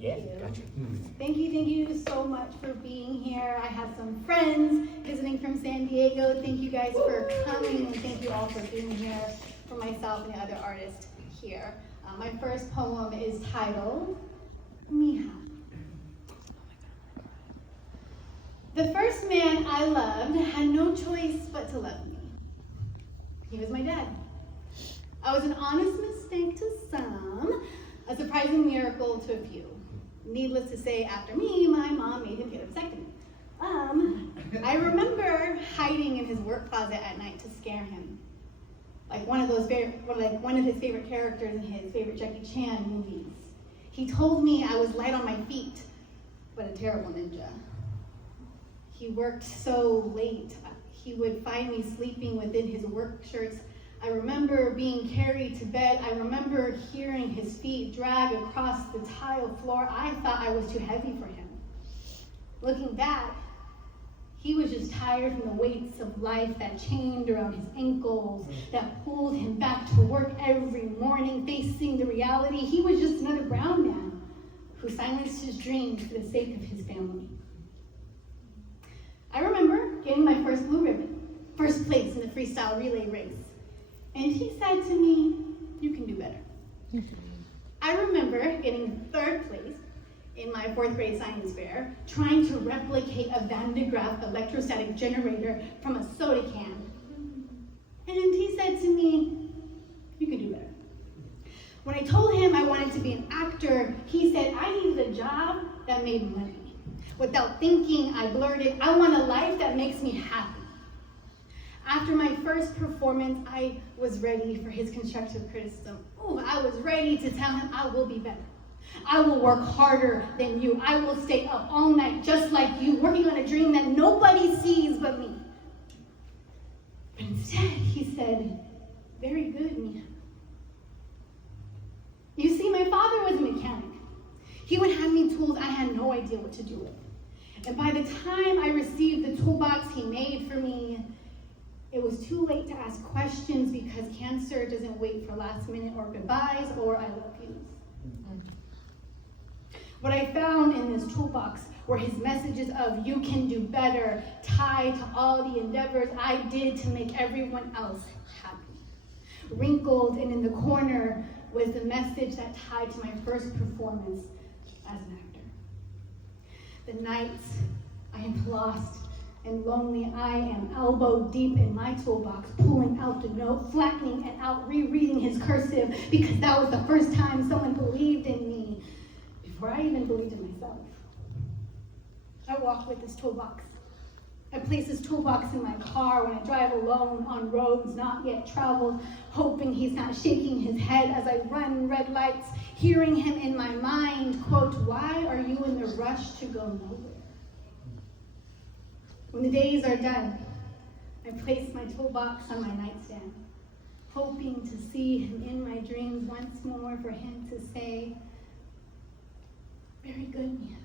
Thank Yeah, you. gotcha. Thank you so much for being here. I have some friends visiting from San Diego. Thank you guys for coming, and thank you all for being here, for myself and the other artists here. My first poem is titled, Mija. The first man I loved had no choice but to love me. He was my dad. I was an honest mistake to some, a surprising miracle to a few. Needless to say, after me, my mom made him get a vasectomy. I remember hiding in his work closet at night to scare him, like one of his favorite characters in his favorite Jackie Chan movies. He told me I was light on my feet, but a terrible ninja. He worked so late. He would find me sleeping within his work shirts. I remember being carried to bed. I remember hearing his feet drag across the tile floor. I thought I was too heavy for him. Looking back, he was just tired from the weights of life that chained around his ankles, that pulled him back to work every morning, facing the reality. He was just another brown man who silenced his dreams for the sake of his family. I remember getting my first blue ribbon, first place in the freestyle relay race. And he said to me, "You can do better." I remember getting third place in my fourth grade science fair, trying to replicate a Van de Graaff electrostatic generator from a soda can. And he said to me, "You can do better." When I told him I wanted to be an actor, he said I needed a job that made money. Without thinking, I blurted, "I want a life that makes me happy." After my first performance, I was ready for his constructive criticism. I was ready to tell him I will be better. I will work harder than you. I will stay up all night just like you, working on a dream that nobody sees but me. But instead, he said, "Very good, Mija." You see, my father was a mechanic. He would hand me tools I had no idea what to do with. And by the time I received the toolbox he made for me, it was too late to ask questions because cancer doesn't wait for last minute or goodbyes or I love yous. What I found in this toolbox were his messages of "you can do better," tied to all the endeavors I did to make everyone else happy. Wrinkled and in the corner was the message that tied to my first performance as an actor. The nights I am lost and lonely, I am elbow deep in my toolbox, pulling out the note, flattening it out, rereading his cursive, because that was the first time someone believed in me, before I even believed in myself. I walk with this toolbox. I place this toolbox in my car when I drive alone on roads not yet traveled, hoping he's not shaking his head as I run red lights, hearing him in my mind, quote, "Why are you in the rush to go nowhere?" When the days are done, I place my toolbox on my nightstand, hoping to see him in my dreams once more, for him to say, "Very good, Mija."